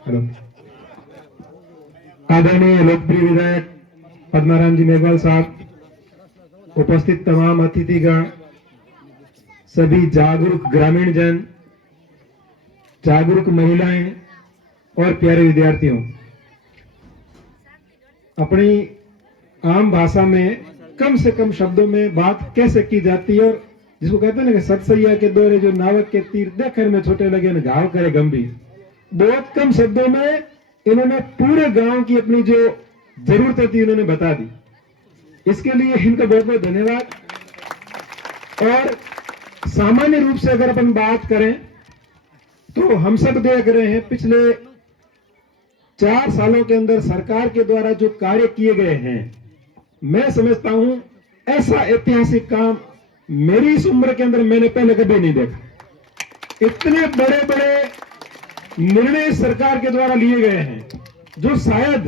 Hello. आदरणीय लोकप्रिय विधायक पद्माराम जी मेघवाल साहब, उपस्थित तमाम अतिथिगण, सभी जागरूक ग्रामीण जन, जागरूक महिलाएं और प्यारे विद्यार्थियों, अपनी आम भाषा में कम से कम शब्दों में बात कैसे की जाती है, और जिसको कहते हैं ना कि सतसैया के दौरे जो नावक के तीर देखने में छोटे लगे न घाव करे गंभीर, बहुत कम शब्दों में इन्होंने पूरे गांव की अपनी जो जरूरतें थी उन्होंने बता दी। इसके लिए इनका बहुत बहुत धन्यवाद। और सामान्य रूप से अगर अपन बात करें तो हम सब देख रहे हैं पिछले 4 सालों के अंदर सरकार के द्वारा जो कार्य किए गए हैं, मैं समझता हूं ऐसा ऐतिहासिक काम मेरी इस उम्र के अंदर मैंने पहले कभी नहीं देखा। इतने बड़े बड़े निर्णय सरकार के द्वारा लिए गए हैं जो शायद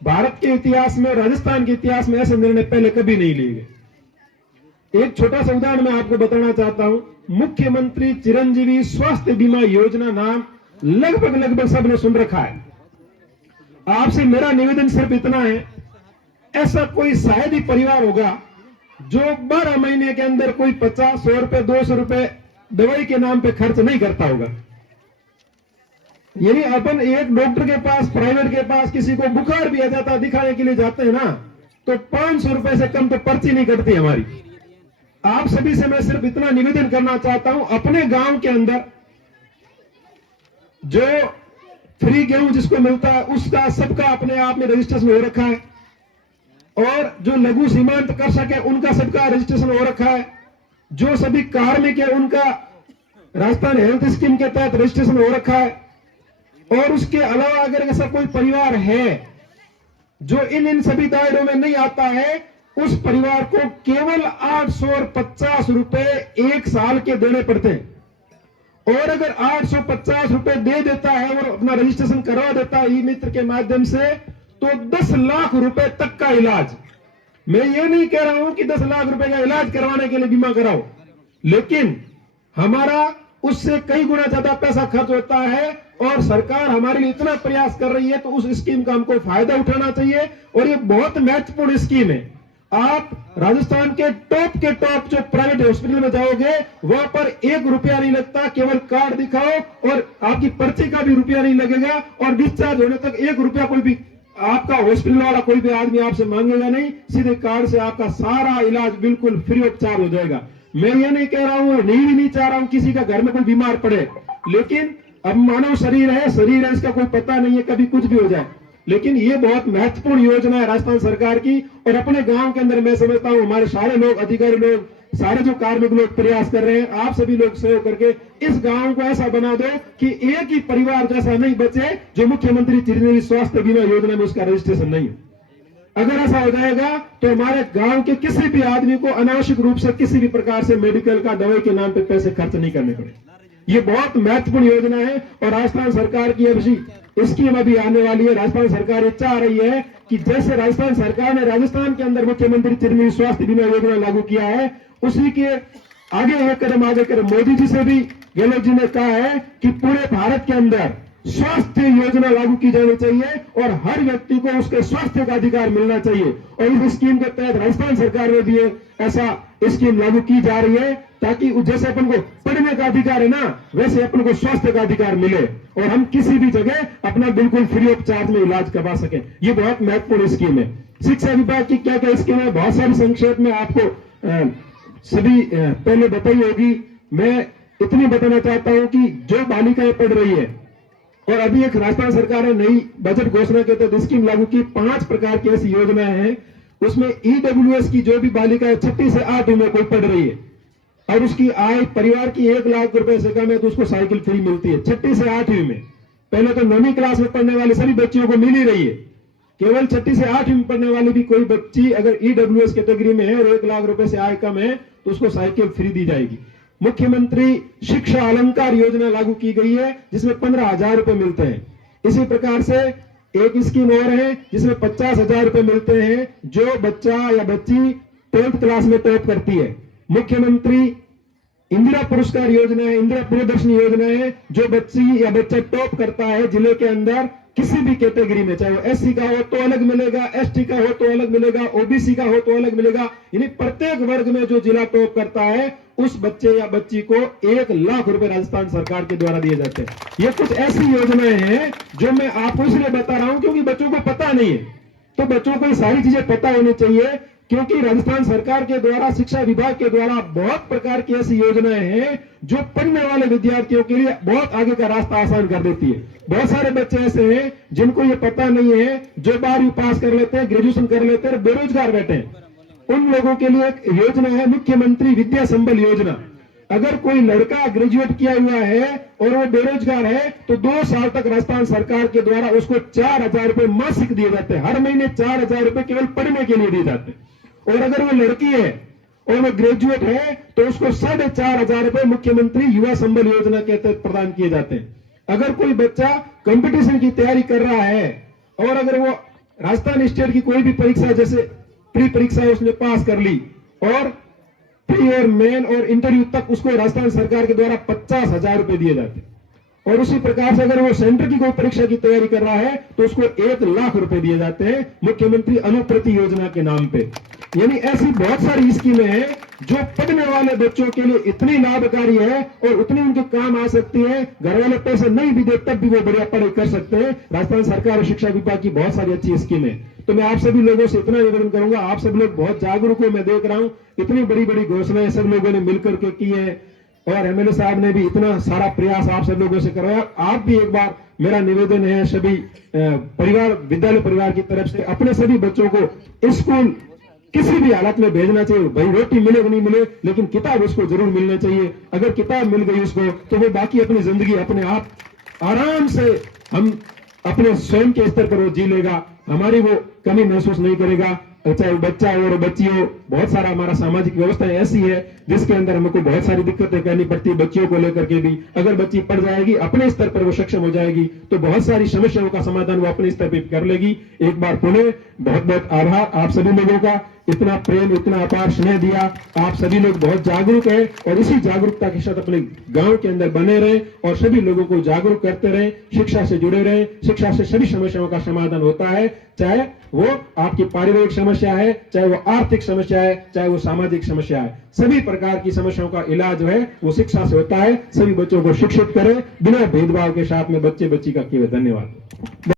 भारत के इतिहास में, राजस्थान के इतिहास में ऐसे निर्णय पहले कभी नहीं लिए गए। एक छोटा सा उदाहरण मैं आपको बताना चाहता हूं। मुख्यमंत्री चिरंजीवी स्वास्थ्य बीमा योजना नाम लगभग सबने सुन रखा है। आपसे मेरा निवेदन सिर्फ इतना है, ऐसा कोई शायद ही परिवार होगा जो 12 महीने के अंदर कोई 50, 100 रुपए, 200 रुपए दवाई के नाम पे खर्च नहीं करता होगा। यानी अपन एक डॉक्टर के पास, प्राइवेट के पास किसी को बुखार भी आ जाता दिखाने के लिए जाते हैं ना, तो 500 रुपए से कम तो पर्ची नहीं कटती हमारी। आप सभी से मैं सिर्फ इतना निवेदन करना चाहता हूं, अपने गांव के अंदर जो फ्री गेहूं जिसको मिलता है उसका सबका अपने आप में रजिस्ट्रेशन हो रखा है, और जो लघु सीमांत कृषक है उनका सबका रजिस्ट्रेशन हो रखा है। जो सभी कार्मिक है उनका राजस्थान हेल्थ स्कीम के तहत रजिस्ट्रेशन हो रखा है। और उसके अलावा अगर ऐसा कोई परिवार है जो इन सभी दायरों में नहीं आता है, उस परिवार को केवल 850 रुपए एक साल के देने पड़ते हैं। और अगर 850 रुपए दे देता है और अपना रजिस्ट्रेशन करवा देता है ई मित्र के माध्यम से, तो 10 लाख रुपए तक का इलाज। मैं ये नहीं कह रहा हूं कि 10 लाख रुपए का इलाज करवाने के लिए बीमा कराओ, लेकिन हमारा उससे कई गुना ज्यादा पैसा खर्च होता है और सरकार हमारे लिए इतना प्रयास कर रही है, तो उस स्कीम का हमको फायदा उठाना चाहिए। और ये बहुत महत्वपूर्ण स्कीम है। आप राजस्थान के टॉप जो प्राइवेट हॉस्पिटल में जाओगे, वहां पर 1 रुपया नहीं लगता, केवल कार्ड दिखाओ और आपकी पर्ची का भी रुपया नहीं लगेगा, और डिस्चार्ज होने तक 1 रुपया कोई भी आपका हॉस्पिटल वाला कोई भी आदमी आपसे मांगेगा नहीं। सीधे कार्ड से आपका सारा इलाज बिल्कुल फ्री ऑफ चार्ज हो जाएगा। मैं ये नहीं कह रहा हूं, नहीं चाह रहा हूं किसी का घर में कोई बीमार पड़े, लेकिन अब मानव शरीर है, इसका कोई पता नहीं है, कभी कुछ भी हो जाए। लेकिन ये बहुत महत्वपूर्ण योजना है राजस्थान सरकार की। और अपने गांव के अंदर मैं समझता हूं हमारे सारे लोग, अधिकारी लोग, सारे जो कार्मिक लोग प्रयास कर रहे हैं, आप सभी लोग सहयोग करके इस गांव को ऐसा बना दो कि एक ही परिवार जैसा नहीं बचे जो मुख्यमंत्री चिरंजीवी स्वास्थ्य बीमा योजना में उसका रजिस्ट्रेशन नहीं है। अगर ऐसा हो जाएगा तो हमारे गांव के किसी भी आदमी को अनावश्यक रूप से किसी भी प्रकार से मेडिकल का, दवाई के नाम पे पैसे खर्च नहीं करने पड़े। ये बहुत महत्वपूर्ण योजना है और राजस्थान सरकार की अभी स्कीम अभी आने वाली है। राजस्थान सरकार ये चाह रही है कि जैसे राजस्थान सरकार ने राजस्थान के अंदर मुख्यमंत्री चिरंजीवी स्वास्थ्य बीमा योजना लागू किया है, उसी के आगे एक कदम आगे कर मोदी जी से भी गहलोत जी ने कहा है कि पूरे भारत के अंदर स्वास्थ्य योजना लागू की जानी चाहिए और हर व्यक्ति को उसके स्वास्थ्य का अधिकार मिलना चाहिए। और इस स्कीम के तहत राजस्थान सरकार में भी ऐसा स्कीम लागू की जा रही है, ताकि जैसे अपन को पढ़ने का अधिकार है ना, वैसे अपन को स्वास्थ्य का अधिकार मिले और हम किसी भी जगह अपना बिल्कुल फ्री ऑफ चार्ज में इलाज करवा सके। ये बहुत महत्वपूर्ण स्कीम है। शिक्षा विभाग की क्या क्या स्कीम है, बहुत सारी संक्षेप में आपको सभी पहले बताई होगी। मैं इतनी बताना चाहता हूं कि जो बालिकाएं पढ़ रही है, और अभी एक राजस्थान सरकार ने नई बजट घोषणा के तहत स्कीम लागू की, 5 प्रकार की ऐसी योजनाएं हैं। उसमें ईडब्ल्यूएस की जो भी बालिकाएं 6ठी से 8वीं में कोई पढ़ रही है और उसकी आय परिवार की 1 लाख रुपए से कम है, तो उसको साइकिल फ्री मिलती है 6ठी से 8वीं में। पहले तो 9वीं क्लास में पढ़ने वाली सभी बच्चियों को मिल ही रही है, केवल 6ठी से 8वीं में पढ़ने वाली भी कोई बच्ची अगर ईडब्ल्यूएस कैटेगरी में है और 1 लाख रुपए से आय कम है, तो उसको साइकिल फ्री दी जाएगी। मुख्यमंत्री शिक्षा अलंकार योजना लागू की गई है, जिसमें 15,000 रुपए मिलते हैं। इसी प्रकार से एक स्कीम और है जिसमें 50,000 रुपए मिलते हैं जो बच्चा या बच्ची 12th क्लास में टॉप करती है। मुख्यमंत्री इंदिरा पुरस्कार योजना है, इंदिरा प्रियदर्शनी योजना है। जो बच्ची या बच्चा टॉप करता है जिले के अंदर किसी भी कैटेगरी में, चाहे वो एससी का हो तो अलग मिलेगा, एसटी का हो तो अलग मिलेगा, ओबीसी का हो तो अलग मिलेगा, यानी प्रत्येक वर्ग में जो जिला टॉप करता है उस बच्चे या बच्ची को 1 लाख रुपए राजस्थान सरकार के द्वारा दिए जाते हैं। ये कुछ ऐसी योजनाएं हैं जो मैं आपको इसलिए बता रहा हूं क्योंकि बच्चों को पता नहीं है, तो बच्चों को ये सारी चीजें पता होनी चाहिए। क्योंकि राजस्थान सरकार के द्वारा, शिक्षा विभाग के द्वारा बहुत प्रकार की ऐसी योजनाएं हैं जो पढ़ने वाले विद्यार्थियों के लिए बहुत आगे का रास्ता आसान कर देती है। बहुत सारे बच्चे ऐसे हैं जिनको ये पता नहीं है, जो 12वीं पास कर लेते हैं, ग्रेजुएशन कर लेते हैं, बेरोजगार बैठे हैं। उन लोगों के लिए एक योजना है मुख्यमंत्री विद्या संबल योजना। अगर कोई लड़का ग्रेजुएट किया हुआ है और वो बेरोजगार है तो 2 साल तक राजस्थान सरकार के द्वारा उसको 4,000 रुपए मासिक दिए जाते हैं। हर महीने 4,000 रुपए केवल पढ़ने के लिए दिए जाते हैं। और अगर वो लड़की है और वो ग्रेजुएट है तो उसको 4,500 रुपए मुख्यमंत्री युवा संबल योजना के तहत प्रदान किए जाते हैं। अगर कोई बच्चा कंपटीशन की तैयारी कर रहा है और अगर वो राजस्थान स्टेट की कोई भी परीक्षा, जैसे प्री परीक्षा उसने पास कर ली और प्री और मेन और इंटरव्यू तक, उसको राजस्थान सरकार के द्वारा 50,000 रुपए दिए जाते हैं। और उसी प्रकार से अगर वो सेंटर की कोई परीक्षा की तैयारी कर रहा है तो उसको 1 लाख रुपए दिए जाते हैं मुख्यमंत्री अनुप्रति योजना के नाम पे। यानी ऐसी बहुत सारी स्कीमें हैं जो पढ़ने वाले बच्चों के लिए इतनी लाभकारी है और उतनी उनके काम आ सकती है। घर वाले पैसे नहीं भी दे तब भी वो बढ़िया पढ़ाई कर सकते हैं। राजस्थान सरकार और शिक्षा विभाग की बहुत सारी अच्छी स्कीमें है। तो मैं आप सभी लोगों से इतना निवेदन करूंगा, आप सब लोग बहुत जागरूक हो, मैं देख रहा हूं इतनी बड़ी बड़ी घोषणाएं सब लोगों ने मिलकर के की है और एमएलए साहब ने भी इतना सारा प्रयास आप सब लोगों से करवाया। आप भी एक बार, मेरा निवेदन है सभी परिवार, विद्यालय परिवार की तरफ से अपने सभी बच्चों को स्कूल किसी भी हालत में भेजना चाहिए। भाई रोटी मिले नहीं मिले लेकिन किताब उसको जरूर मिलना चाहिए। अगर किताब मिल गई उसको तो वो बाकी अपनी जिंदगी अपने आप आराम से हम अपने स्वयं के स्तर पर वो जी लेगा, हमारी वो कमी महसूस नहीं करेगा। चाहे वो बच्चा हो और बच्ची हो, बहुत सारा हमारा सामाजिक व्यवस्था ऐसी है जिसके अंदर हमको बहुत सारी दिक्कतें करनी पड़ती है बच्चियों को लेकर के भी। अगर बच्ची पढ़ जाएगी, अपने स्तर पर वो सक्षम हो जाएगी तो बहुत सारी समस्याओं का समाधान वो अपने स्तर पर कर लेगी। एक बार पुनः बहुत बहुत आभार आप सभी लोगों का, इतना प्रेम, इतना अपार स्नेह दिया। आप सभी लोग बहुत जागरूक हैं और इसी जागरूकता के साथ अपने गांव के अंदर बने रहे और सभी लोगों को जागरूक करते रहे, शिक्षा से जुड़े रहे। शिक्षा से सभी समस्याओं का समाधान होता है, चाहे वो आपकी पारिवारिक समस्या है, चाहे वो आर्थिक समस्या है, चाहे वो सामाजिक समस्या है। सभी प्रकार की समस्याओं का इलाज जो है वो शिक्षा से होता है। सभी बच्चों को शिक्षित करें बिना भेदभाव के साथ में, बच्चे बच्ची का केवल। धन्यवाद।